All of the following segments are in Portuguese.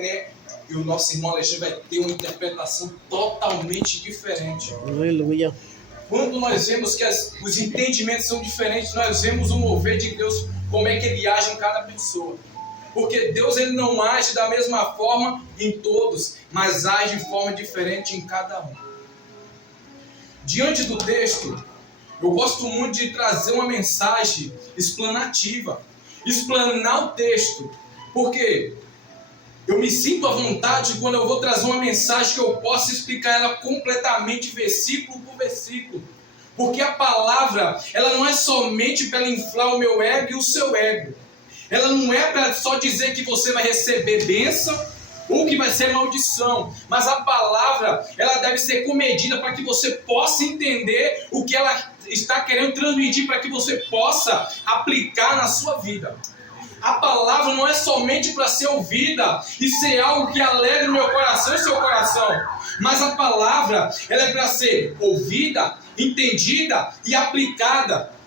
René e o nosso irmão Alexandre vai ter uma interpretação totalmente diferente. Aleluia. Quando nós vemos que os entendimentos são diferentes, nós vemos o mover de Deus, como é que Ele age em cada pessoa. Porque Deus ele não age da mesma forma em todos, mas age de forma diferente em cada um. Diante do texto, eu gosto muito de trazer uma mensagem explanativa. Explanar o texto. Porque eu me sinto à vontade quando eu vou trazer uma mensagem que eu possa explicar ela completamente, versículo por versículo. Porque a palavra, ela não é somente para inflar o meu ego e o seu ego. Ela não é para só dizer que você vai receber bênção ou que vai ser maldição. Mas a palavra, ela deve ser comedida para que você possa entender o que ela está querendo transmitir, para que você possa aplicar na sua vida. A palavra não é somente para ser ouvida e ser algo que alegra o meu coração e seu coração. Mas a palavra, ela é para ser ouvida, entendida e aplicada.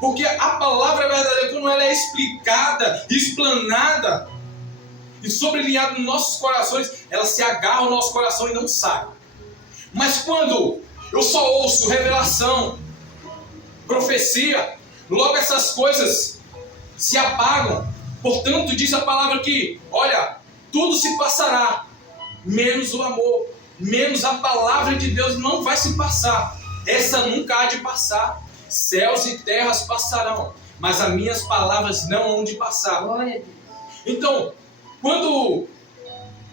Porque a palavra verdadeira, quando ela é explicada, explanada e sobrelinhada nos nossos corações, ela se agarra ao nosso coração e não sai. Mas quando eu só ouço revelação, profecia, logo essas coisas se apagam. Portanto, diz a palavra que, olha, tudo se passará, menos o amor, menos a palavra de Deus não vai se passar. Essa nunca há de passar. Céus e terras passarão, mas as minhas palavras não hão de passar. Então, quando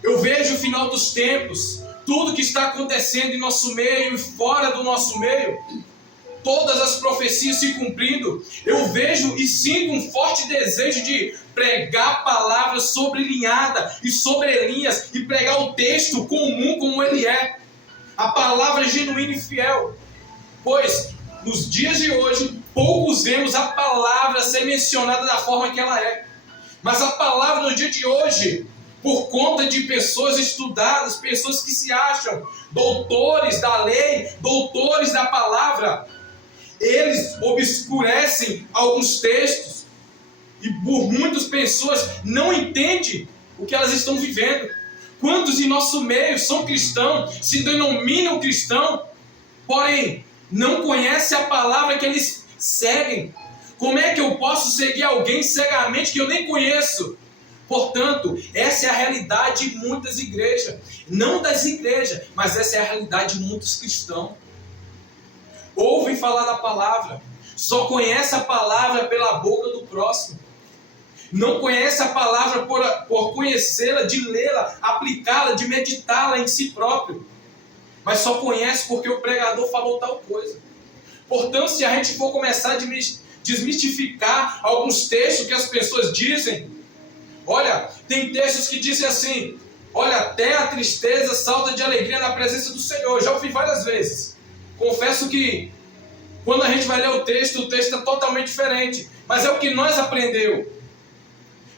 eu vejo o final dos tempos, tudo que está acontecendo em nosso meio e fora do nosso meio, todas as profecias se cumprindo, eu vejo e sinto um forte desejo de pregar palavras sobrelinhada e sobrelinhas e pregar o texto comum como ele é. A palavra genuína e fiel. Pois nos dias de hoje, poucos vemos a palavra ser mencionada da forma que ela é. Mas a palavra no dia de hoje, por conta de pessoas estudadas, pessoas que se acham doutores da lei, doutores da palavra, eles obscurecem alguns textos e por muitas pessoas não entendem o que elas estão vivendo. Quantos em nosso meio são cristãos, se denominam cristãos, porém não conhecem a palavra que eles seguem? Como é que eu posso seguir alguém cegamente que eu nem conheço? Portanto, essa é a realidade de muitas igrejas. Não das igrejas, mas essa é a realidade de muitos cristãos. Ouvem falar da palavra, só conhece a palavra pela boca do próximo. Não conhece a palavra por conhecê-la, de lê-la, aplicá-la, de meditá-la em si próprio. Mas só conhece porque o pregador falou tal coisa. Portanto, se a gente for começar a desmistificar alguns textos que as pessoas dizem, olha, tem textos que dizem assim, olha, até a tristeza salta de alegria na presença do Senhor. Já ouvi várias vezes. Confesso que quando a gente vai ler o texto está totalmente diferente. Mas é o que nós aprendeu.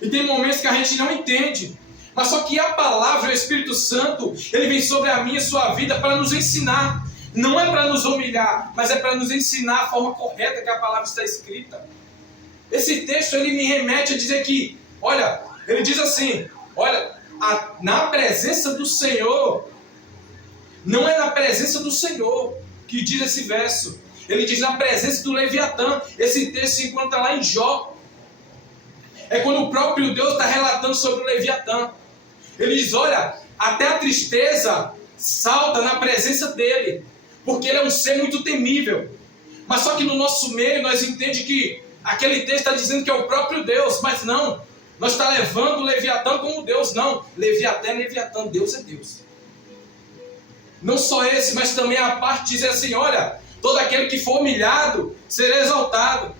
E tem momentos que a gente não entende. Mas só que a palavra, o Espírito Santo, ele vem sobre a minha e a sua vida para nos ensinar. Não é para nos humilhar, mas é para nos ensinar a forma correta que a palavra está escrita. Esse texto, ele me remete a dizer que, olha, ele diz assim, olha, na presença do Senhor, não é na presença do Senhor que diz esse verso. Ele diz na presença do Leviatã. Esse texto se encontra lá em Jó. É quando o próprio Deus está relatando sobre o Leviatã. Ele diz, olha, até a tristeza salta na presença dele, porque ele é um ser muito temível. Mas só que no nosso meio nós entendemos que aquele texto está dizendo que é o próprio Deus, mas não. Nós estamos levando o Leviatã como Deus. Não, Leviatã é Leviatã, Deus é Deus. Não só esse, mas também a parte diz assim, olha, todo aquele que for humilhado será exaltado.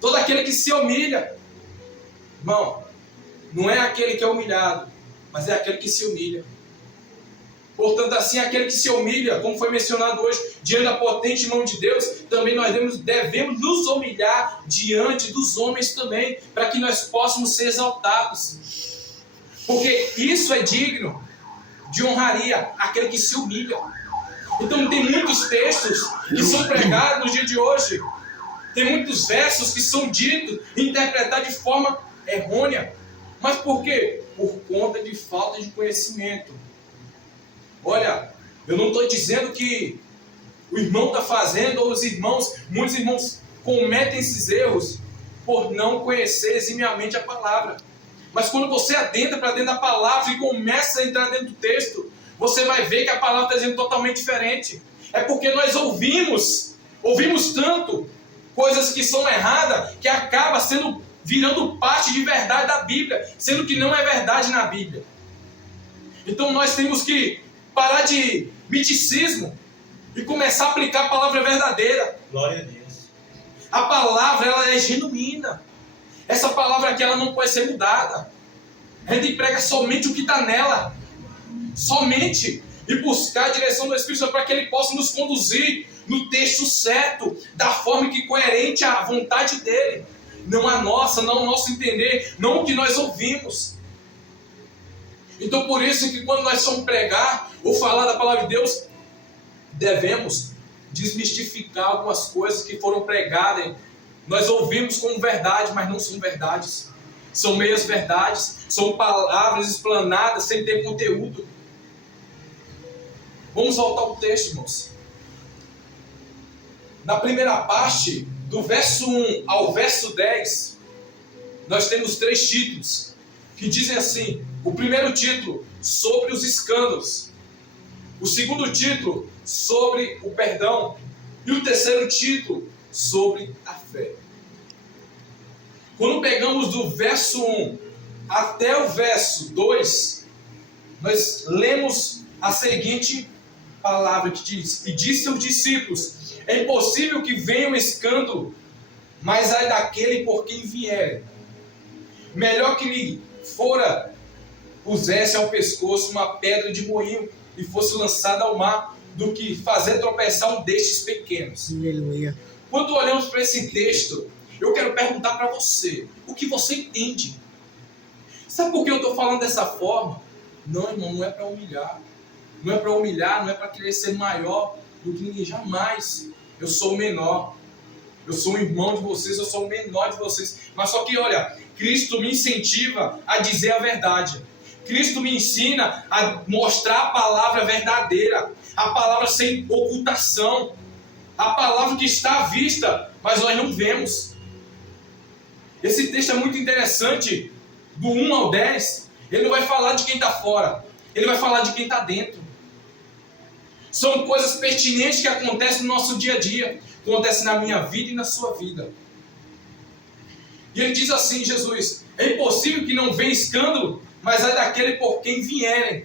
Todo aquele que se humilha. Irmão, não é aquele que é humilhado, mas é aquele que se humilha. Portanto, assim, aquele que se humilha, como foi mencionado hoje, diante da potente mão de Deus, também nós devemos nos humilhar diante dos homens também, para que nós possamos ser exaltados. Porque isso é digno de honraria, aquele que se humilha. Então, tem muitos textos que são pregados no dia de hoje. Tem muitos versos que são ditos e interpretados de forma errônea. Mas por quê? por conta de falta de conhecimento. Olha, eu não estou dizendo que o irmão está fazendo, ou muitos irmãos cometem esses erros por não conhecer eximiamente a palavra. Mas quando você adentra para dentro da palavra e começa a entrar dentro do texto, você vai ver que a palavra está dizendo totalmente diferente. É porque nós ouvimos tanto coisas que são erradas, que acaba virando parte de verdade da Bíblia, sendo que não é verdade na Bíblia. Então nós temos que parar de miticismo e começar a aplicar a palavra verdadeira. Glória a Deus. A palavra, ela é genuína. Essa palavra aqui, ela não pode ser mudada. A gente prega somente o que está nela. Somente. E buscar a direção do Espírito Santo para que ele possa nos conduzir no texto certo, da forma que coerente à vontade dele. Não a nossa, não o nosso entender, não o que nós ouvimos. Então por isso que quando nós somos pregar ou falar da palavra de Deus, devemos desmistificar algumas coisas que foram pregadas. Nós ouvimos como verdade, mas não são verdades. São meias verdades, são palavras explanadas sem ter conteúdo. Vamos voltar ao texto, irmãos. Na primeira parte, do verso 1 ao verso 10, nós temos 3 títulos que dizem assim: o primeiro título, sobre os escândalos; o segundo título, sobre o perdão; e o terceiro título, sobre a fé. Quando pegamos do verso 1 até o verso 2, nós lemos a seguinte palavra que diz: e disse aos discípulos: é impossível que venha um escândalo, mas ai daquele por quem vier. Melhor que lhe fora pusesse ao pescoço uma pedra de moinho e fosse lançada ao mar, do que fazer tropeçar um destes pequenos. Aleluia. Quando olhamos para esse texto, eu quero perguntar para você: o que você entende? Sabe por que eu estou falando dessa forma? Não, irmão, não é para humilhar. Não é para humilhar, não é para querer ser maior do que ninguém. Jamais. Eu sou o menor. Eu sou o irmão de vocês, eu sou o menor de vocês. Mas só que, olha, Cristo me incentiva a dizer a verdade. Cristo me ensina a mostrar a palavra verdadeira. A palavra sem ocultação. A palavra que está à vista, mas nós não vemos. Esse texto é muito interessante. Do 1 ao 10, ele não vai falar de quem está fora. Ele vai falar de quem está dentro. São coisas pertinentes que acontecem no nosso dia a dia. Acontecem na minha vida e na sua vida. E ele diz assim, Jesus: é impossível que não venha escândalo, mas é daquele por quem vierem.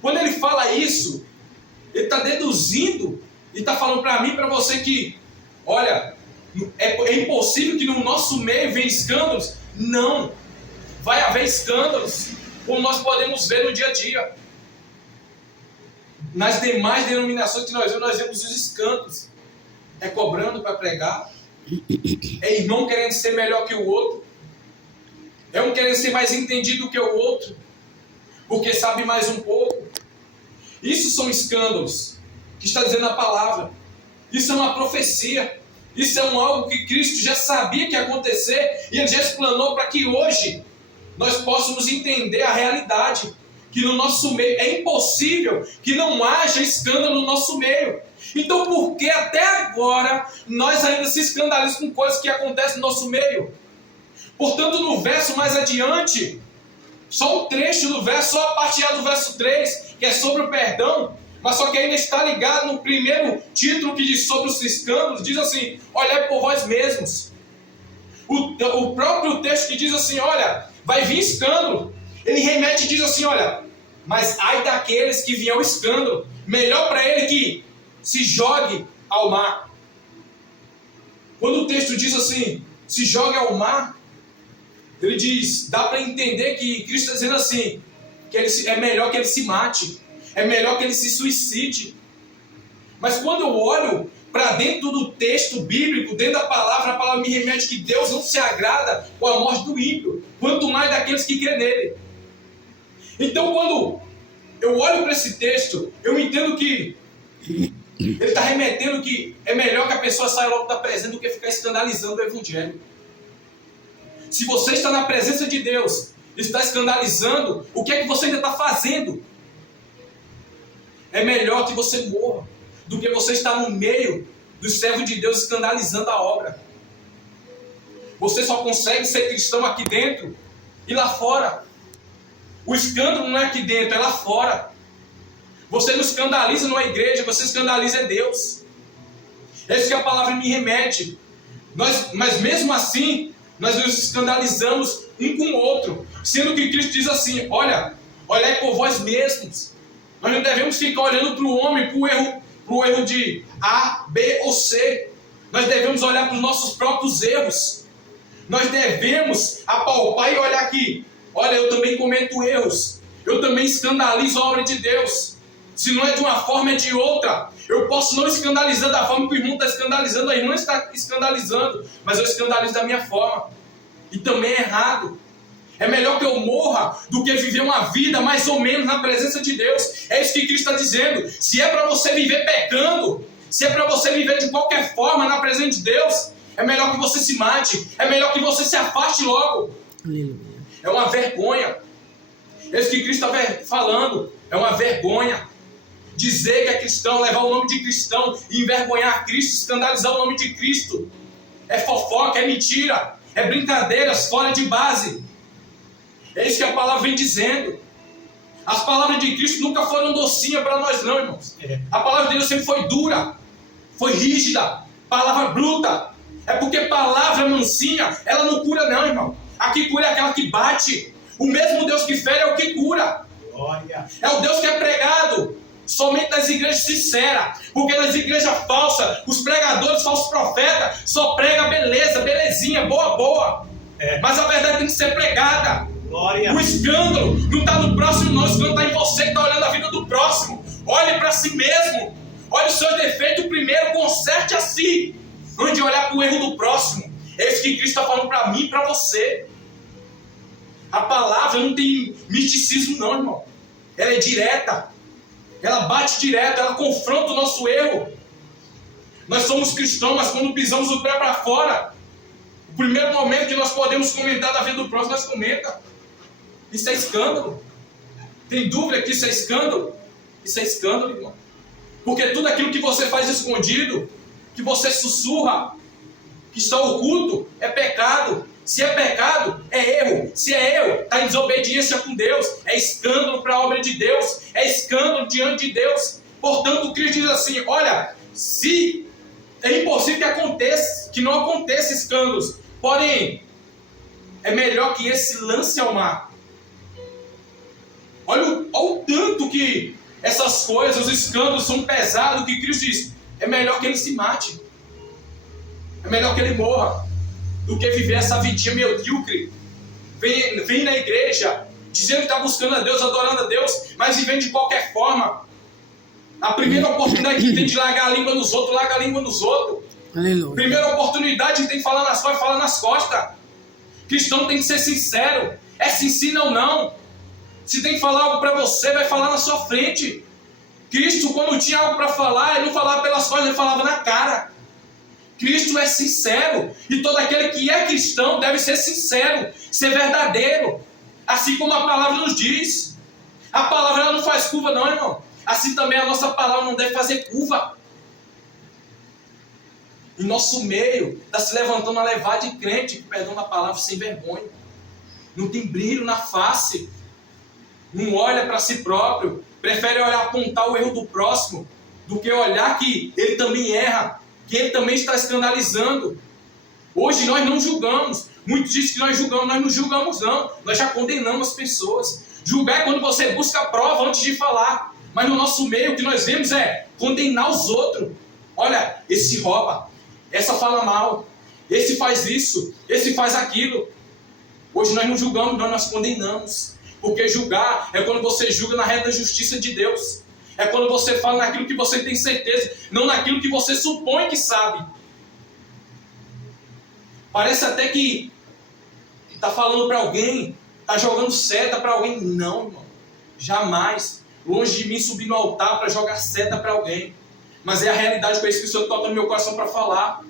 Quando ele fala isso, ele está deduzindo e está falando para mim e para você que, olha, é impossível que no nosso meio venha escândalos. Não. Vai haver escândalos, como nós podemos ver no dia a dia. Nas demais denominações que nós vemos os escândalos. É cobrando para pregar. É irmão querendo ser melhor que o outro. É um querendo ser mais entendido que o outro, porque sabe mais um pouco. Isso são escândalos que está dizendo a palavra. Isso é uma profecia. Isso é algo que Cristo já sabia que ia acontecer, e Ele já explanou para que hoje nós possamos entender a realidade. Que no nosso meio é impossível que não haja escândalo no nosso meio. Então por que até agora nós ainda se escandalizamos com coisas que acontecem no nosso meio? Portanto, no verso mais adiante, só um trecho do verso, só a parte A do verso 3, que é sobre o perdão, mas só que ainda está ligado no primeiro título que diz sobre os escândalos, diz assim: olhai por vós mesmos. O próprio texto que diz assim: olha, vai vir escândalo, ele remete e diz assim: olha, mas ai daqueles que vier o escândalo, melhor para ele que se jogue ao mar. Quando o texto diz assim, se jogue ao mar, ele diz, dá para entender que Cristo está dizendo assim, que é melhor que ele se mate, é melhor que ele se suicide. Mas quando eu olho para dentro do texto bíblico, dentro da palavra, a palavra me remete que Deus não se agrada com a morte do ímpio, quanto mais daqueles que crêem nele. Então, quando eu olho para esse texto, eu entendo que ele está remetendo que é melhor que a pessoa saia logo da presença do que ficar escandalizando o evangelho. Se você está na presença de Deus está escandalizando, o que é que você ainda está fazendo? É melhor que você morra do que você estar no meio dos servos de Deus escandalizando a obra. Você só consegue ser cristão aqui dentro e lá fora. O escândalo não é aqui dentro, é lá fora. Você não escandaliza numa igreja, você escandaliza é Deus. É isso que a palavra me remete. Mas mesmo assim, nós nos escandalizamos um com o outro. Sendo que Cristo diz assim, olhai por vós mesmos. Nós não devemos ficar olhando para o homem, para o erro de A, B ou C. Nós devemos olhar para os nossos próprios erros. Nós devemos apalpar e olhar aqui. Olha, eu também cometo erros. Eu também escandalizo a obra de Deus. Se não é de uma forma, é de outra. Eu posso não escandalizar da forma que o irmão está escandalizando, a irmã está escandalizando, mas eu escandalizo da minha forma. E também é errado. É melhor que eu morra do que viver uma vida mais ou menos na presença de Deus. É isso que Cristo está dizendo. Se é para você viver pecando, se é para você viver de qualquer forma na presença de Deus, é melhor que você se mate. É melhor que você se afaste logo. Aleluia. É uma vergonha. É isso que Cristo está falando. É uma vergonha. Dizer que é cristão, levar o nome de cristão e envergonhar Cristo, escandalizar o nome de Cristo. É fofoca, é mentira, é brincadeiras fora de base. É isso que a palavra vem dizendo. As palavras de Cristo nunca foram docinhas para nós não, irmãos. A palavra de Deus sempre foi dura, foi rígida, palavra bruta. É porque palavra mansinha, ela não cura não, irmão. A que cura é aquela que bate. O mesmo Deus que fere é o que cura. Glória. É o Deus que é pregado somente nas igrejas sinceras. Porque nas igrejas falsas, os pregadores, falsos profetas, só pregam beleza, belezinha, boa. Mas a verdade tem que ser pregada. Glória. O escândalo não está no próximo não, o escândalo está em você que está olhando a vida do próximo. Olhe para si mesmo. Olhe os seus defeitos primeiro, conserte a si, antes de olhar para o erro do próximo. É isso que Cristo está falando para mim e para você. A palavra não tem misticismo não, irmão. Ela é direta. Ela bate direto, ela confronta o nosso erro. Nós somos cristãos, mas quando pisamos o pé para fora, o primeiro momento que nós podemos comentar da vida do próximo, nós comenta. Isso é escândalo. Tem dúvida que isso é escândalo? Isso é escândalo, irmão. Porque tudo aquilo que você faz escondido, que você sussurra, que está oculto, é pecado. Se é pecado, é erro. Se é erro, está em desobediência com Deus. É escândalo para a obra de Deus. É escândalo diante de Deus. Portanto, o Cristo diz assim, olha, se é impossível que aconteça, que não aconteça escândalos. Porém, é melhor que esse lance ao mar. Olha o tanto que essas coisas, os escândalos são pesados, que Cristo diz, é melhor que ele se mate. É melhor que ele morra do que viver essa vidinha medíocre. Vem na igreja, dizendo que está buscando a Deus, adorando a Deus, mas vivendo de qualquer forma. A primeira oportunidade que tem de largar a língua nos outros, larga a língua nos outros. Aleluia. Primeira oportunidade que tem de falar nas costas, fala nas costas. Cristão tem que ser sincero. É se ensina ou não. Se tem que falar algo para você, vai falar na sua frente. Cristo, quando tinha algo para falar, ele não falava pelas costas, ele falava na cara. Cristo é sincero, e todo aquele que é cristão deve ser sincero, ser verdadeiro, assim como a palavra nos diz. A palavra ela não faz curva não, irmão. Assim também a nossa palavra não deve fazer curva. Em nosso meio está se levantando uma levada de crente, perdão da palavra, sem vergonha. Não tem brilho na face, não olha para si próprio, prefere olhar, apontar o erro do próximo, do que olhar que ele também erra, que ele também está escandalizando. Hoje nós não julgamos. Muitos dizem que nós julgamos, nós não julgamos não. Nós já condenamos as pessoas. Julgar é quando você busca a prova antes de falar. Mas no nosso meio o que nós vemos é condenar os outros. Olha, esse rouba, essa fala mal, esse faz isso, esse faz aquilo. Hoje nós não julgamos, nós condenamos. Porque julgar é quando você julga na reta justiça de Deus. É quando você fala naquilo que você tem certeza, não naquilo que você supõe que sabe. Parece até que está falando para alguém, está jogando seta para alguém. Não, irmão. Jamais. Longe de mim subir no altar para jogar seta para alguém. Mas é a realidade, com isso que o Senhor toca no meu coração para falar.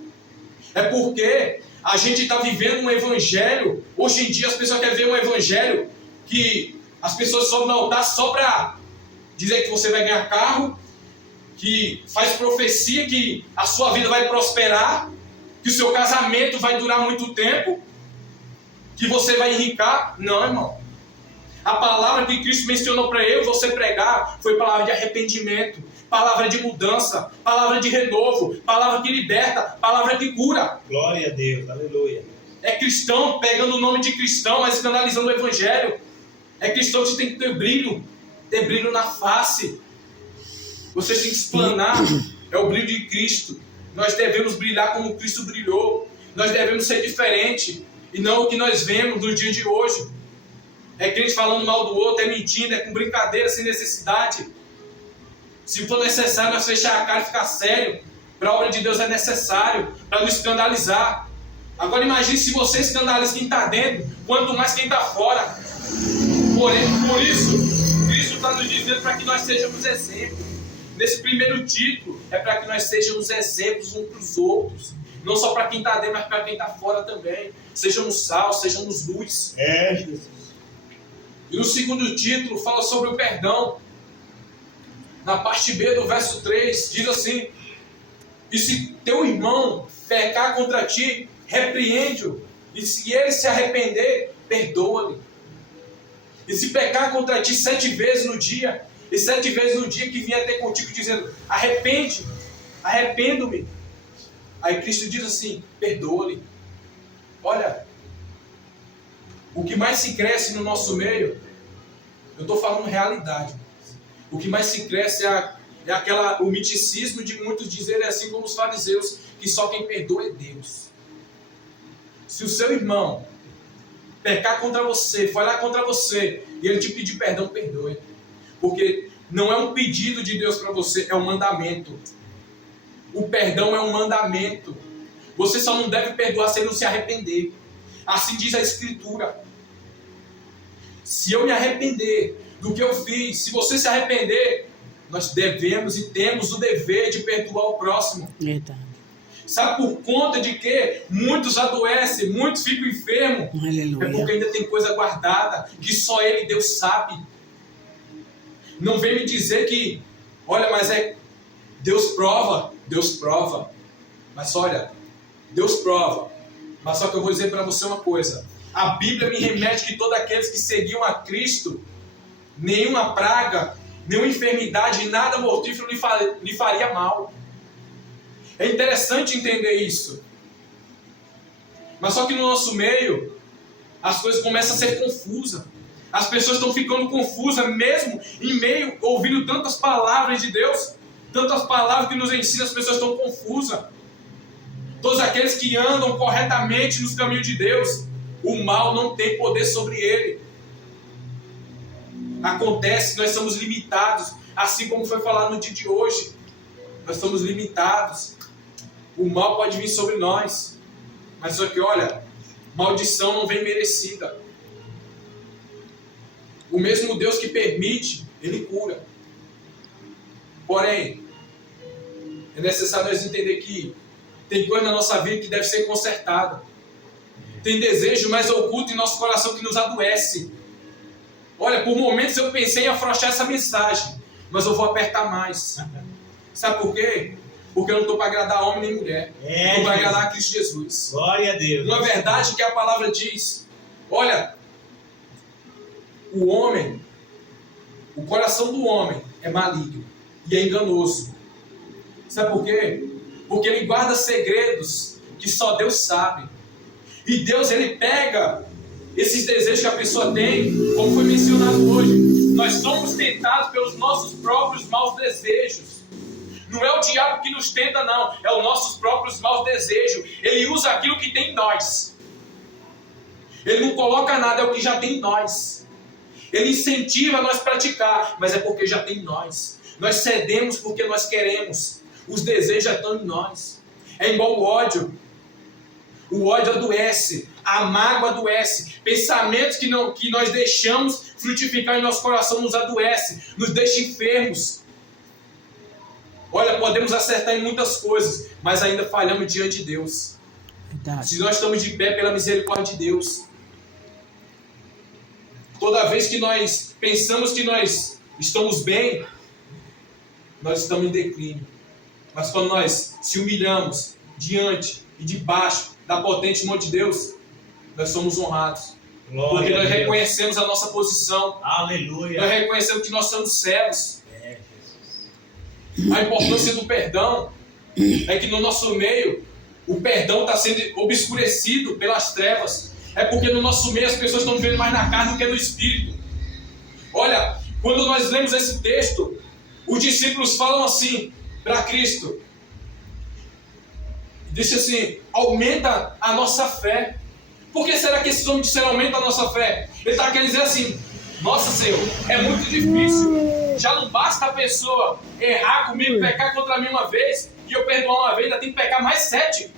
É porque a gente está vivendo um evangelho. Hoje em dia as pessoas querem ver um evangelho que as pessoas sobem no altar só para dizer que você vai ganhar carro, que faz profecia que a sua vida vai prosperar, que o seu casamento vai durar muito tempo, que você vai enricar. Não, irmão. A palavra que Cristo mencionou para eu e você pregar foi palavra de arrependimento, palavra de mudança, palavra de renovo, palavra que liberta, palavra que cura. Glória a Deus, aleluia. É cristão pegando o nome de cristão, mas escandalizando o evangelho. É cristão que você tem que ter brilho na face. Você tem que explanar, é o brilho de Cristo. Nós devemos brilhar como Cristo brilhou. Nós devemos ser diferente e não o que nós vemos no dia de hoje. É crente falando mal do outro, é mentindo, é com brincadeira, sem necessidade. Se for necessário nós fechar a cara e ficar sério, para a obra de Deus é necessário, para não escandalizar. Agora imagine se você escandaliza quem está dentro, quanto mais quem está fora. Por isso, Cristo está nos dizendo para que nós sejamos exemplos. Nesse primeiro título, é para que nós sejamos exemplos uns para os outros. Não só para quem está dentro, mas para quem está fora também. Sejamos sal, sejamos luz. Jesus. E no segundo título, fala sobre o perdão. Na parte B do verso 3, diz assim: e se teu irmão pecar contra ti, repreende-o. E se ele se arrepender, perdoa-lhe. E se pecar contra ti 7 vezes no dia, e 7 vezes no dia que vier ter contigo dizendo, arrependo-me. Aí Cristo diz assim, perdoa-lhe. Olha, o que mais se cresce no nosso meio, eu estou falando realidade. O que mais se cresce é o miticismo de muitos dizerem assim como os fariseus, que só quem perdoa é Deus. Se o seu irmão pecar contra você, falar contra você, e ele te pedir perdão, perdoe. Porque não é um pedido de Deus para você, é um mandamento. O perdão é um mandamento. Você só não deve perdoar se ele não se arrepender. Assim diz a Escritura. Se eu me arrepender do que eu fiz, se você se arrepender, nós devemos e temos o dever de perdoar o próximo. Verdade. Sabe por conta de que muitos adoecem, muitos ficam enfermos? Aleluia. É porque ainda tem coisa guardada que só Ele, Deus, sabe. Não vem me dizer que, olha, mas Deus prova. Mas olha, Deus prova. Mas só que eu vou dizer para você uma coisa. A Bíblia me remete que todos aqueles que seguiam a Cristo, nenhuma praga, nenhuma enfermidade, nada mortífero lhe faria mal. É interessante entender isso. Mas só que no nosso meio, as coisas começam a ser confusas. As pessoas estão ficando confusas, mesmo em meio, ouvindo tantas palavras de Deus, tantas palavras que nos ensinam, as pessoas estão confusas. Todos aqueles que andam corretamente nos caminhos de Deus, o mal não tem poder sobre ele. Acontece que nós somos limitados, assim como foi falado no dia de hoje. Nós somos limitados. O mal pode vir sobre nós. Mas só que, olha, maldição não vem merecida. O mesmo Deus que permite, Ele cura. Porém, é necessário nós entender que tem coisa na nossa vida que deve ser consertada. Tem desejo mais oculto em nosso coração que nos adoece. Olha, por momentos eu pensei em afrouxar essa mensagem, mas eu vou apertar mais. Sabe por quê? Porque eu não estou para agradar homem nem mulher. Estou para agradar a Cristo Jesus. Glória a Deus. Uma verdade que a palavra diz. Olha, o homem, o coração do homem é maligno e é enganoso. Sabe por quê? Porque ele guarda segredos que só Deus sabe. E Deus, ele pega esses desejos que a pessoa tem, como foi mencionado hoje. Nós somos tentados pelos nossos próprios maus desejos. Não é o diabo que nos tenta, não. É os nossos próprios maus desejos. Ele usa aquilo que tem em nós. Ele não coloca nada, é o que já tem em nós. Ele incentiva nós a praticar, mas é porque já tem em nós. Nós cedemos porque nós queremos. Os desejos já estão em nós. É igual o ódio. O ódio adoece. A mágoa adoece. Pensamentos que nós deixamos frutificar em nosso coração nos adoece. Nos deixa enfermos. Olha, podemos acertar em muitas coisas, mas ainda falhamos diante de Deus. Verdade. Se nós estamos de pé pela misericórdia de Deus. Toda vez que nós pensamos que nós estamos bem, nós estamos em declínio. Mas quando nós se humilhamos diante e debaixo da potente mão de Deus, nós somos honrados. Glória Porque a nós Deus. reconhecemos a nossa posição. Aleluia. Nós reconhecemos que nós somos servos. É, Jesus. A importância do perdão é que no nosso meio o perdão está sendo obscurecido pelas trevas. É porque no nosso meio as pessoas estão vivendo mais na carne do que no espírito. Olha, quando nós lemos esse texto, os discípulos falam assim para Cristo. Disse assim: aumenta a nossa fé. Por que será que esses homens disseram aumenta a nossa fé? Ele está querendo dizer assim: nossa, Senhor, é muito difícil. Já não basta a pessoa errar comigo, pecar contra mim uma vez, e eu perdoar uma vez, ainda tem que pecar mais 7.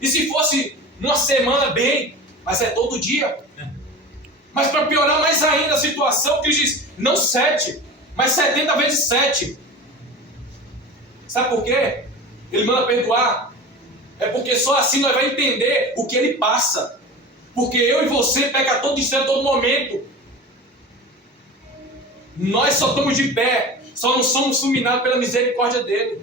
E se fosse uma semana, bem, mas é todo dia. Mas para piorar mais ainda a situação, Cristo diz: não 7, mas 70 vezes 7. Sabe por quê? Ele manda perdoar. É porque só assim nós vamos entender o que ele passa. Porque eu e você peca todo instante, todo momento. Nós só estamos de pé, só não somos fulminados pela misericórdia dele.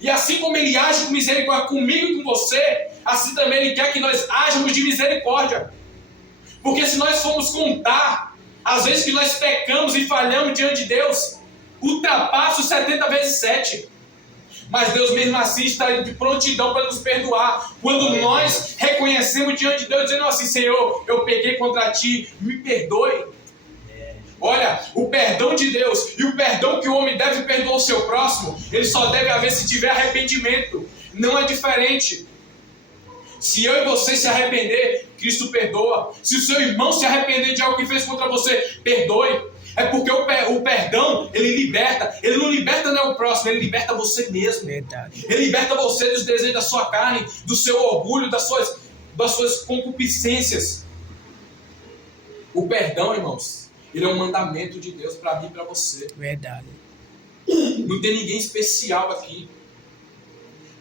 E assim como ele age com misericórdia comigo e com você, assim também ele quer que nós ajamos de misericórdia. Porque se nós formos contar as vezes que nós pecamos e falhamos diante de Deus, ultrapassa os 70 vezes 7. Mas Deus mesmo assim está de prontidão para nos perdoar. Quando nós reconhecemos diante de Deus, dizendo assim: Senhor, eu pequei contra ti, me perdoe. Olha, o perdão de Deus e o perdão que o homem deve perdoar o seu próximo, ele só deve haver se tiver arrependimento. Não é diferente. Se eu e você se arrepender, Cristo perdoa. Se o seu irmão se arrepender de algo que fez contra você, perdoe. É porque o perdão, ele liberta. Ele não liberta o próximo, ele liberta você mesmo. Verdade. Ele liberta você dos desejos da sua carne, do seu orgulho, das suas concupiscências. O perdão, irmãos, ele é um mandamento de Deus para mim e para você. Verdade. Não tem ninguém especial aqui.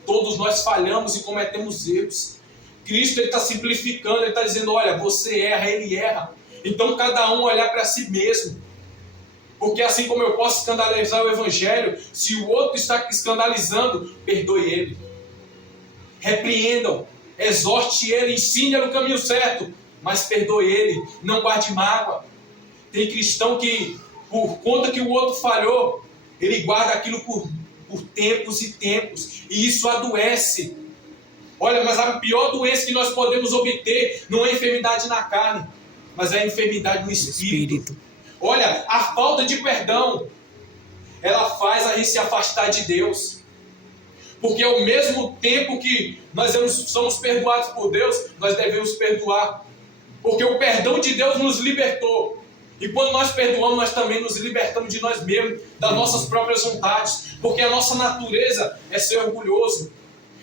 Todos nós falhamos e cometemos erros. Cristo está simplificando, ele está dizendo: olha, você erra, ele erra. Então cada um olhar para si mesmo. Porque assim como eu posso escandalizar o Evangelho, se o outro está escandalizando, perdoe ele. Repreendam, exorte ele, ensine-lhe o caminho certo, mas perdoe ele, não guarde mágoa. Tem cristão que, por conta que o outro falhou, ele guarda aquilo por tempos e tempos, e isso adoece. Olha, mas a pior doença que nós podemos obter não é enfermidade na carne, mas é a enfermidade no espírito. Olha, a falta de perdão, ela faz a gente se afastar de Deus. Porque ao mesmo tempo que nós somos perdoados por Deus, nós devemos perdoar. Porque o perdão de Deus nos libertou. E quando nós perdoamos, nós também nos libertamos de nós mesmos, das nossas próprias vontades. Porque a nossa natureza é ser orgulhoso,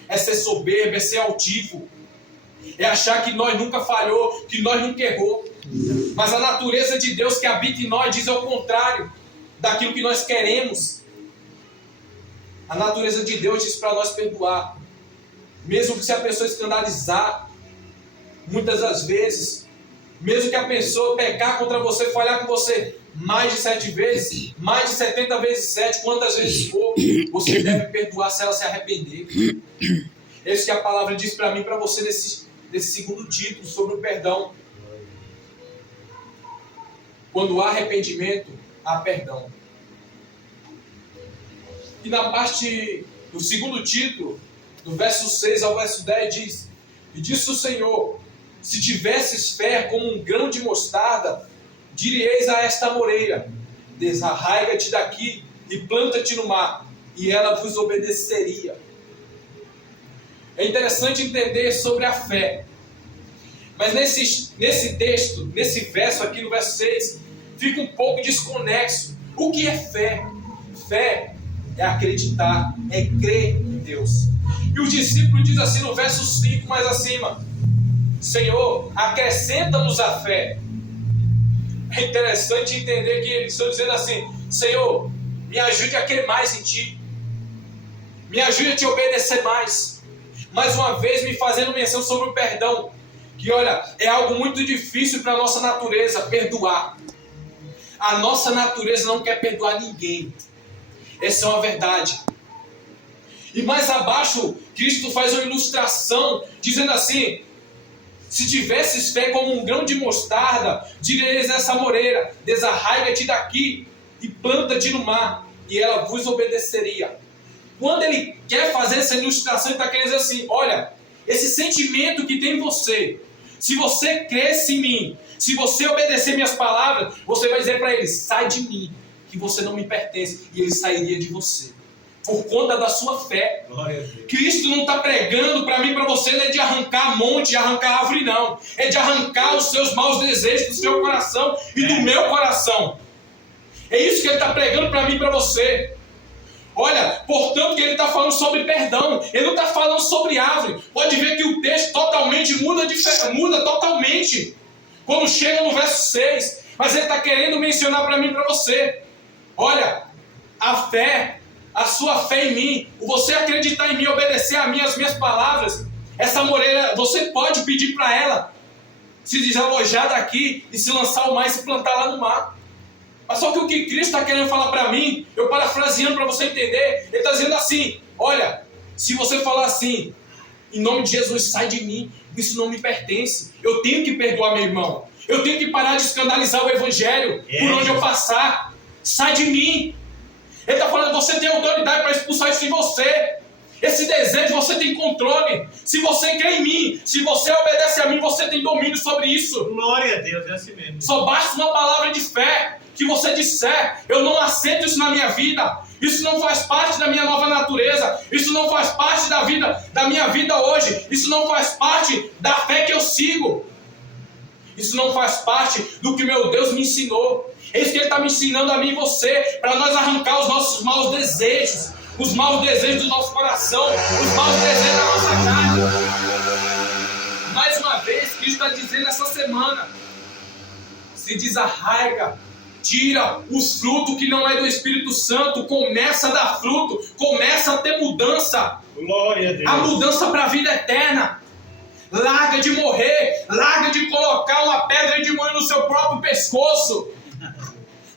é ser soberbo, é ser altivo. É achar que nós nunca falhou, que nós nunca errou. Mas a natureza de Deus que habita em nós diz ao contrário daquilo que nós queremos. A natureza de Deus diz para nós perdoar. Mesmo que se a pessoa escandalizar, muitas das vezes, mesmo que a pessoa pecar contra você, falhar com você mais de 7 vezes, mais de 70 vezes 7, quantas vezes for, você deve perdoar se ela se arrepender. É isso que a palavra diz para mim e para você nesse segundo título sobre o perdão. Quando há arrependimento, há perdão. E na parte do segundo título, do verso 6 ao verso 10, diz: e disse o Senhor: se tivesses fé como um grão de mostarda, diríeis a esta amoreira: desarraiga-te daqui e planta-te no mar, e ela vos obedeceria. É interessante entender sobre a fé. Mas nesse texto, nesse verso aqui, no verso 6, fica um pouco desconexo. O que é fé? Fé é acreditar, é crer em Deus. E o discípulo diz assim no verso 5 mais acima: Senhor, acrescenta-nos a fé. É interessante entender que eles estão dizendo assim: Senhor, me ajude a crer mais em Ti. Me ajude a Te obedecer mais. mais uma vez me fazendo menção sobre o perdão. Que olha, é algo muito difícil para a nossa natureza, perdoar. A nossa natureza não quer perdoar ninguém. Essa é uma verdade. E mais abaixo, Cristo faz uma ilustração, dizendo assim: se tivesses fé como um grão de mostarda, dirias essa moreira, desarraiga-te daqui e planta-te no mar, e ela vos obedeceria. Quando ele quer fazer essa ilustração, ele está querendo dizer assim: olha, esse sentimento que tem em você, se você cresce em mim, se você obedecer minhas palavras, você vai dizer para ele: sai de mim, que você não me pertence, e ele sairia de você. Por conta da sua fé. Cristo não está pregando para mim, para você, não é de arrancar monte, de arrancar árvore, não. É de arrancar os seus maus desejos do seu coração e do meu coração. É isso que ele está pregando para mim e para você. Olha, portanto, que ele está falando sobre perdão. Ele não está falando sobre árvore. Pode ver que o texto totalmente muda totalmente quando chega no verso 6. Mas ele está querendo mencionar para mim e para você: olha, a fé, a sua fé em mim, você acreditar em mim, obedecer a mim, as minhas palavras, essa moreira, você pode pedir para ela se desalojar daqui e se lançar ao mar e se plantar lá no mar. Mas só que o que Cristo está querendo falar para mim, eu parafraseando para você entender, ele está dizendo assim: olha, se você falar assim, em nome de Jesus, sai de mim, isso não me pertence, eu tenho que perdoar meu irmão, eu tenho que parar de escandalizar o evangelho por onde eu passar, sai de mim. Ele está falando: você tem autoridade para expulsar isso em você. Esse desejo você tem controle. Se você crê em mim, se você obedece a mim, você tem domínio sobre isso. Glória a Deus, é assim mesmo. Só basta uma palavra de fé que você disser: eu não aceito isso na minha vida. Isso não faz parte da minha nova natureza. Isso não faz parte da minha vida hoje. Isso não faz parte da fé que eu sigo. Isso não faz parte do que meu Deus me ensinou. É isso que ele está me ensinando a mim e você, para nós arrancar os nossos maus desejos, os maus desejos do nosso coração, os maus desejos da nossa carne. Mais uma vez, Cristo está dizendo essa semana: se desarraiga, tira os frutos que não é do Espírito Santo, começa a dar fruto, começa a ter mudança. Glória a Deus. A mudança para a vida eterna. Larga de morrer, larga de colocar uma pedra de moinho no seu próprio pescoço.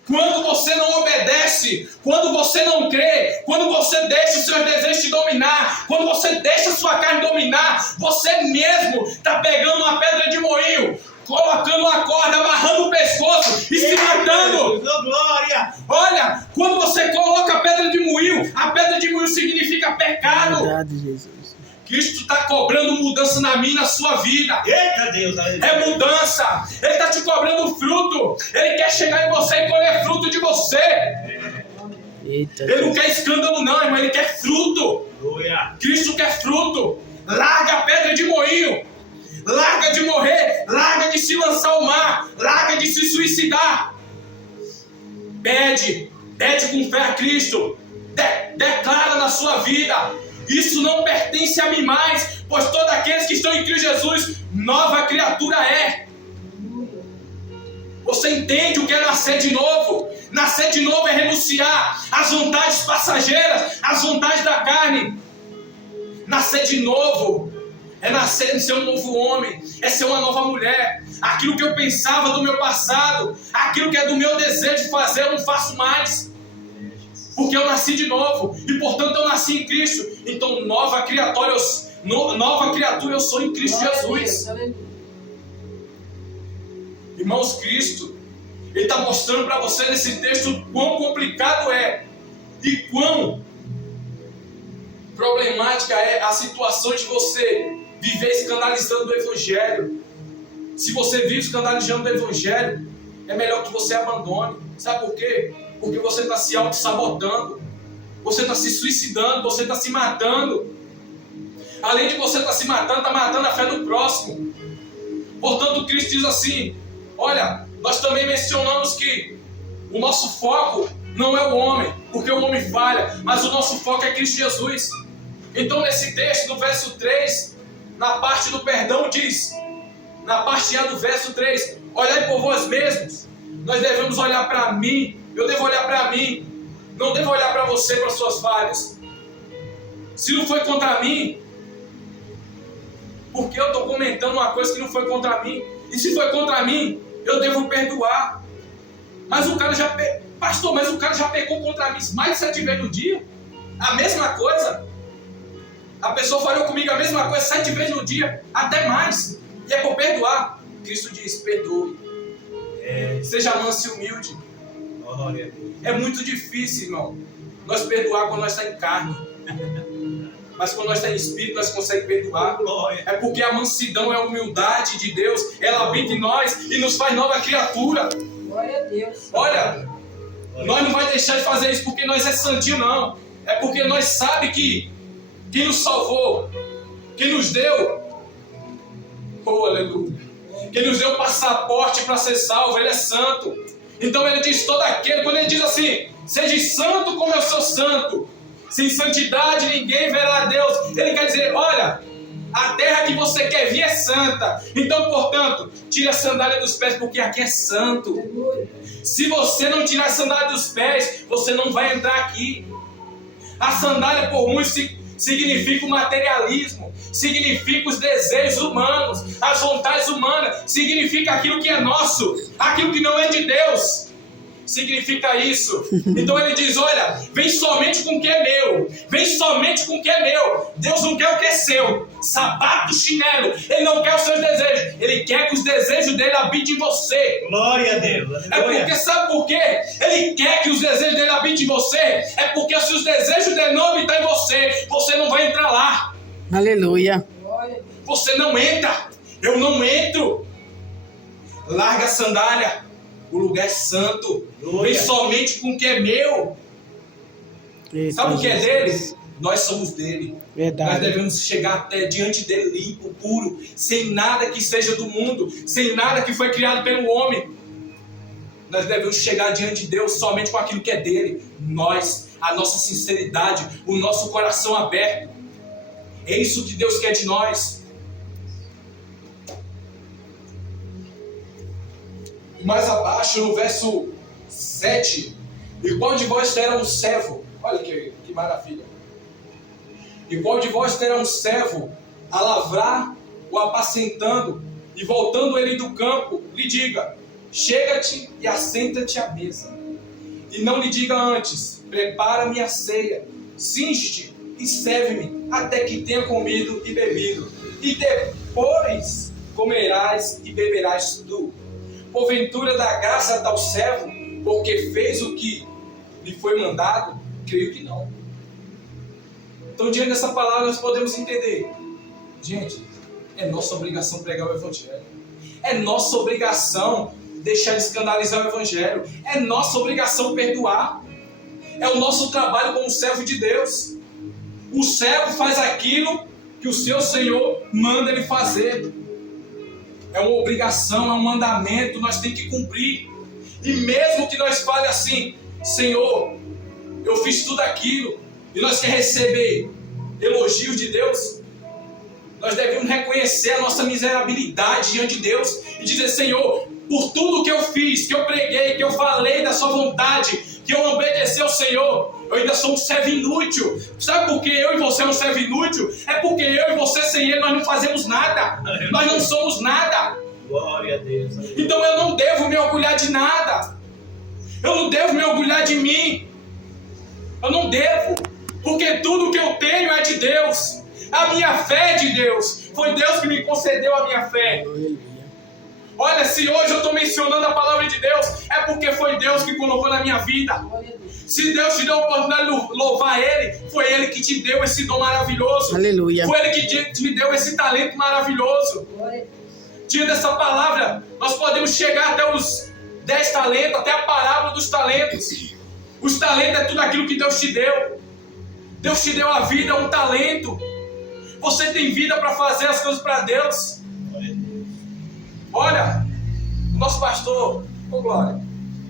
Quando você não obedece, quando você não crê, quando você deixa os seus desejos te dominar, quando você deixa a sua carne dominar, você mesmo está pegando uma pedra de moinho, colocando uma corda, amarrando o pescoço e se matando. Glória! Olha, quando você coloca a pedra de moinho significa pecado. Verdade, Jesus. Cristo está cobrando mudança na minha e na sua vida. Eita Deus! É mudança. Ele está te cobrando fruto. Ele quer chegar em você e colher fruto de você. Eita, Ele não quer escândalo não, irmão. Ele quer fruto. Glória! Cristo quer fruto. Larga a pedra de moinho. Larga de morrer. Larga de se lançar ao mar. Larga de se suicidar. Pede com fé a Cristo. Declara na sua vida: isso não pertence a mim mais, pois todos aqueles que estão em Cristo Jesus, nova criatura é. Você entende o que é nascer de novo? Nascer de novo é renunciar às vontades passageiras, às vontades da carne. Nascer de novo é ser um novo homem, é ser uma nova mulher. Aquilo que eu pensava do meu passado, aquilo que é do meu desejo de fazer, eu não faço mais. Porque eu nasci de novo, e portanto eu nasci em Cristo. Então nova criatura eu sou em Cristo Jesus. Irmãos, Cristo, Ele está mostrando para você nesse texto quão complicado é e quão problemática é a situação de você viver escandalizando o Evangelho. Se você vive escandalizando o Evangelho, é melhor que você abandone. Sabe por quê? Porque você está se auto-sabotando, você está se suicidando, você está se matando. Além de você estar se matando, está matando a fé do próximo. Portanto, Cristo diz assim: olha, nós também mencionamos que o nosso foco não é o homem, porque o homem falha, mas o nosso foco é Cristo Jesus. Então, nesse texto, no verso 3, na parte do perdão, diz, na parte A do verso 3, olhai por vós mesmos. Nós devemos olhar para mim. Eu devo olhar para mim, não devo olhar para você, para suas falhas. Se não foi contra mim, Porque eu estou comentando uma coisa que não foi contra mim. E se foi contra mim, eu devo perdoar. Mas o cara já... Pastor, mas o cara já pecou contra mim mais de 7 vezes no dia? A mesma coisa? A pessoa falou comigo a mesma coisa 7 vezes no dia, até mais. E é por perdoar. Cristo diz, perdoe. Seja manso e humilde. Glória a Deus. É muito difícil, irmão, nós perdoar quando nós estamos em carne. Mas quando nós estamos em espírito, nós conseguimos perdoar. Glória. É porque a mansidão é a humildade de Deus. Ela habita em nós e nos faz nova criatura. Glória a Deus. Olha, nós não vai deixar de fazer isso porque nós é santinho, não. É porque nós sabemos que quem nos salvou, quem nos deu, oh, aleluia, quem nos deu o passaporte para ser salvo, Ele é santo. Então Ele diz todo aquele, quando Ele diz assim, seja santo como eu sou santo, sem santidade ninguém verá a Deus. Ele quer dizer, olha, a terra que você quer vir é santa. Então, portanto, tire a sandália dos pés, porque aqui é santo. Se você não tirar a sandália dos pés, você não vai entrar aqui. A sandália, por muitos, significa o materialismo, significa os desejos humanos, as vontades humanas, significa aquilo que é nosso, aquilo que não é de Deus. Significa isso. Então ele diz, olha, vem somente com o que é meu. Vem somente com o que é meu. Deus não quer o que é seu. Sapato, chinelo. Ele não quer os seus desejos. Ele quer que os desejos dele habitem em você. Glória a Deus. É porque, sabe por quê? Ele quer que os desejos dele habitem em você. É porque se os desejos dele não habitarem em você, você não vai entrar lá. Aleluia. Você não entra. Eu não entro. Larga a sandália. O lugar é santo. Vem somente com o que é meu. Eita, Sabe o que é Jesus. dele? Nós somos dele. Verdade. Nós devemos chegar até diante dele limpo, puro, sem nada que seja do mundo, sem nada que foi criado pelo homem. Nós devemos chegar diante de Deus somente com aquilo que é dele. Nós, a nossa sinceridade, o nosso coração aberto. É isso que Deus quer de nós. Mais abaixo, no verso 7, e qual de vós terá um servo? Olha que maravilha. E qual de vós terá um servo a lavrar o apacentando, e voltando ele do campo, lhe diga, chega-te e assenta-te à mesa. E não lhe diga antes, prepara-me a ceia, cinge-te e serve-me, até que tenha comido e bebido. E depois comerás e beberás tu. Porventura dá graça a tal servo, porque fez o que lhe foi mandado? Creio que não. Então, diante dessa palavra, nós podemos entender. Gente, é nossa obrigação pregar o Evangelho. É nossa obrigação deixar de escandalizar o Evangelho. É nossa obrigação perdoar. É o nosso trabalho como servo de Deus. O servo faz aquilo que o seu Senhor manda ele fazer. É uma obrigação, é um mandamento, nós temos que cumprir. E mesmo que nós fale assim, Senhor, eu fiz tudo aquilo, e nós queremos receber elogios de Deus, nós devemos reconhecer a nossa miserabilidade diante de Deus e dizer, Senhor, por tudo que eu fiz, que eu preguei, que eu falei da sua vontade, que eu obedeci ao Senhor, eu ainda sou um servo inútil. Sabe por que eu e você é um servo inútil? É porque eu e você sem Ele nós não fazemos nada. Nós não somos nada. Glória a Deus. Então eu não devo me orgulhar de nada. Eu não devo me orgulhar de mim. Eu não devo. Porque tudo que eu tenho é de Deus. A minha fé é de Deus. Foi Deus que me concedeu a minha fé. Olha, se hoje eu estou mencionando a palavra de Deus, é porque foi Deus que colocou na minha vida. Se Deus te deu a oportunidade de louvar Ele, foi Ele que te deu esse dom maravilhoso. Aleluia. Foi Ele que te deu esse talento maravilhoso. Diante dessa palavra, nós podemos chegar até os 10 talentos, até a parábola dos talentos. Os talentos é tudo aquilo que Deus te deu. Deus te deu a vida, um talento. Você tem vida para fazer as coisas para Deus. Olha, o nosso pastor, Glória,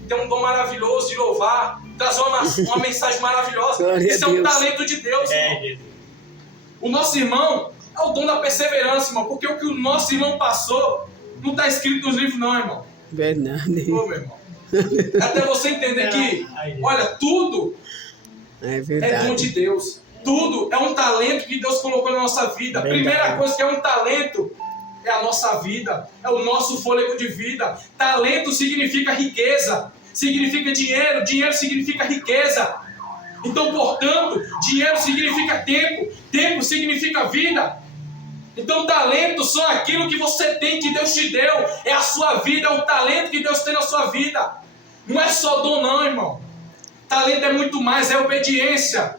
tem um dom maravilhoso de louvar, trazer uma mensagem maravilhosa. Glória Isso é um talento de Deus, irmão. O nosso irmão é o dom da perseverança, irmão, porque o que o nosso irmão passou não está escrito nos livros, não, irmão. Verdade. Ô, meu irmão. Até você entender que, olha, tudo É é verdade. dom de Deus. Tudo é um talento que Deus colocou na nossa vida. A primeira coisa que é um talento é a nossa vida, é o nosso fôlego de vida. Talento significa riqueza, significa dinheiro, dinheiro significa riqueza. Então, portanto, dinheiro significa tempo, tempo significa vida. Então, talentos são aquilo que você tem, que Deus te deu. É a sua vida, é o talento que Deus tem na sua vida. Não é só dom não, irmão. Talento é muito mais, é obediência.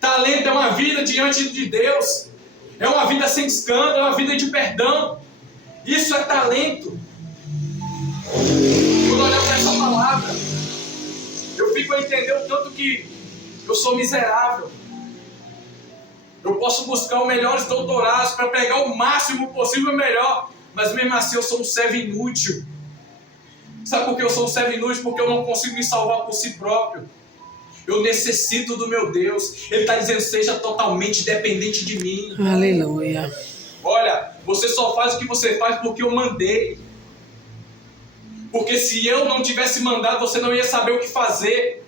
Talento é uma vida diante de Deus. É uma vida sem escândalo, é uma vida de perdão. Isso é talento. Quando olhar para essa palavra, eu fico a entender o tanto que eu sou miserável. Eu posso buscar os melhores doutorados para pegar o máximo possível melhor, mas mesmo assim eu sou um servo inútil. Sabe por que eu sou um servo inútil? Porque eu não consigo me salvar por si próprio. Eu necessito do meu Deus. Ele está dizendo, seja totalmente dependente de mim. Aleluia. Olha, você só faz o que você faz porque eu mandei. Porque se eu não tivesse mandado, você não ia saber o que fazer.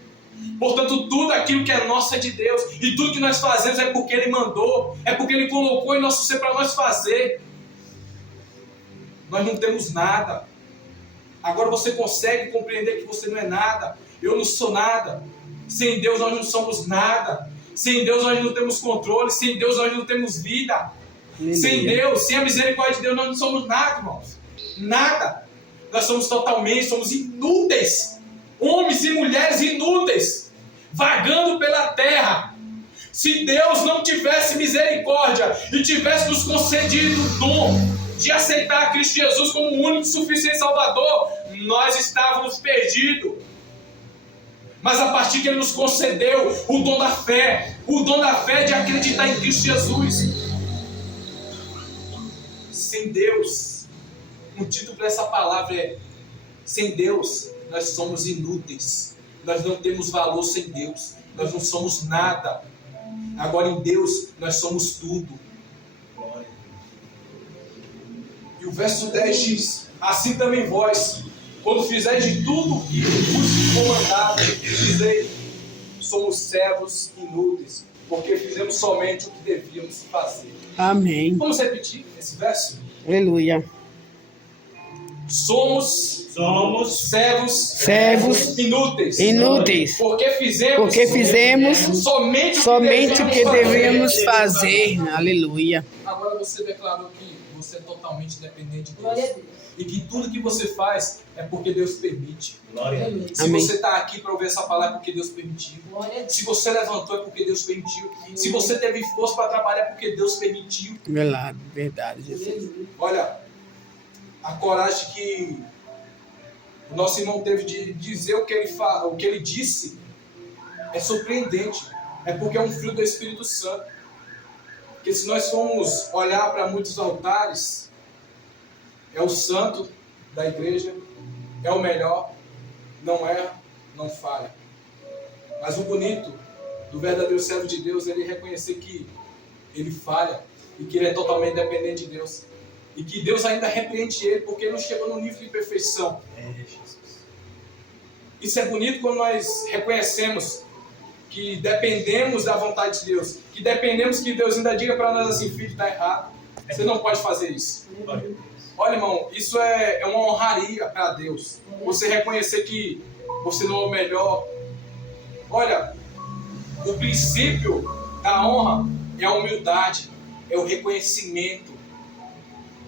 Portanto, tudo aquilo que é nosso é de Deus. E tudo que nós fazemos é porque Ele mandou. É porque Ele colocou em nosso ser para nós fazer. Nós não temos nada. Agora você consegue compreender que você não é nada. Eu não sou nada. Sem Deus nós não somos nada. Sem Deus nós não temos controle. Sem Deus nós não temos vida. Sem Deus, sem a misericórdia de Deus, nós não somos nada, irmãos. Nada. Nós somos inúteis. Homens e mulheres inúteis, vagando pela terra. Se Deus não tivesse misericórdia e tivesse nos concedido o dom de aceitar Cristo Jesus como o único e suficiente Salvador, nós estávamos perdidos. Mas a partir que Ele nos concedeu o dom da fé de acreditar em Cristo Jesus. Sem Deus, o título para essa palavra é: sem Deus, nós somos inúteis. Nós não temos valor sem Deus. Nós não somos nada. Agora em Deus, nós somos tudo. E o verso 10 diz: assim também vós, quando fizeres de tudo o que vos for mandado, dizei, somos servos inúteis, porque fizemos somente o que devíamos fazer. Amém. Vamos repetir esse verso? Aleluia. Somos servos inúteis, porque fizemos somente o que devíamos fazer. Aleluia. Agora você declarou que você é totalmente dependente de Deus. E que tudo que você faz é porque Deus permite. Glória a Deus. Se você está aqui para ouvir essa palavra é porque Deus permitiu. Se você levantou é porque Deus permitiu. Se você teve força para trabalhar é porque Deus permitiu. Verdade, Jesus. Olha, a coragem que o nosso irmão teve de dizer o que ele disse é surpreendente. É porque é um fruto do Espírito Santo. Porque se nós formos olhar para muitos altares, é o santo da igreja, é o melhor, não erra, não falha. Mas o bonito do verdadeiro servo de Deus é ele reconhecer que ele falha e que ele é totalmente dependente de Deus. E que Deus ainda repreende ele porque ele não chegou no nível de perfeição. Isso é bonito quando nós reconhecemos que dependemos da vontade de Deus, que dependemos que Deus ainda diga para nós assim: filho, está errado, você não pode fazer isso. Olha, irmão, isso é uma honraria para Deus. Você reconhecer que você não é o melhor. Olha, o princípio da honra é a humildade, é o reconhecimento.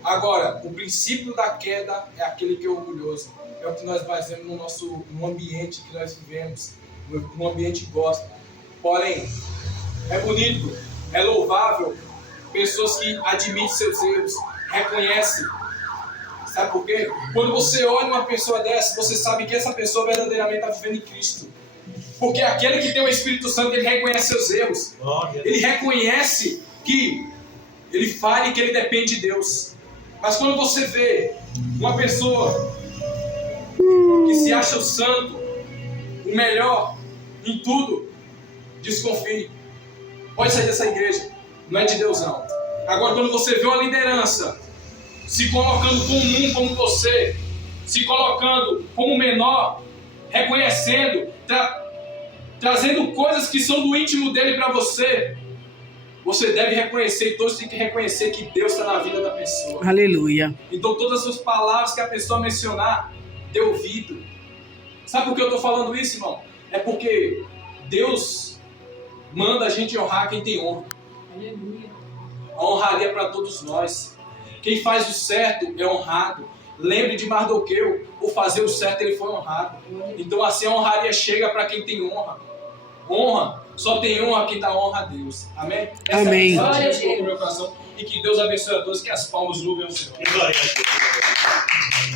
Agora, o princípio da queda é aquele que é orgulhoso. É o que nós fazemos no ambiente que nós vivemos, no ambiente gospel. Porém, é bonito, é louvável pessoas que admitem seus erros, reconhecem. Sabe por quê? Quando você olha uma pessoa dessa, você sabe que essa pessoa verdadeiramente está vivendo em Cristo. Porque aquele que tem o Espírito Santo, ele reconhece seus erros. Ele reconhece que ele falha e que ele depende de Deus. Mas quando você vê uma pessoa que se acha o santo, o melhor em tudo, desconfie. Pode sair dessa igreja. Não é de Deus, não. Agora, quando você vê uma liderança se colocando comum como você, se colocando como menor, reconhecendo, trazendo coisas que são do íntimo dele para você, você deve reconhecer, e todos têm que reconhecer que Deus está na vida da pessoa. Aleluia. Então todas as palavras que a pessoa mencionar, dê ouvido. Sabe por que eu estou falando isso, irmão? É porque Deus manda a gente honrar quem tem honra. A honraria para todos nós. Quem faz o certo é honrado. Lembre de Mardoqueu, por fazer o certo ele foi honrado. Então assim a honraria chega para quem tem honra. Honra, só tem honra quem dá honra a Deus. Amém? Essa Amém. é a mensagem que eu estou no meu coração. E que Deus abençoe a todos, que as palmas louvem ao Senhor. Glória a Deus.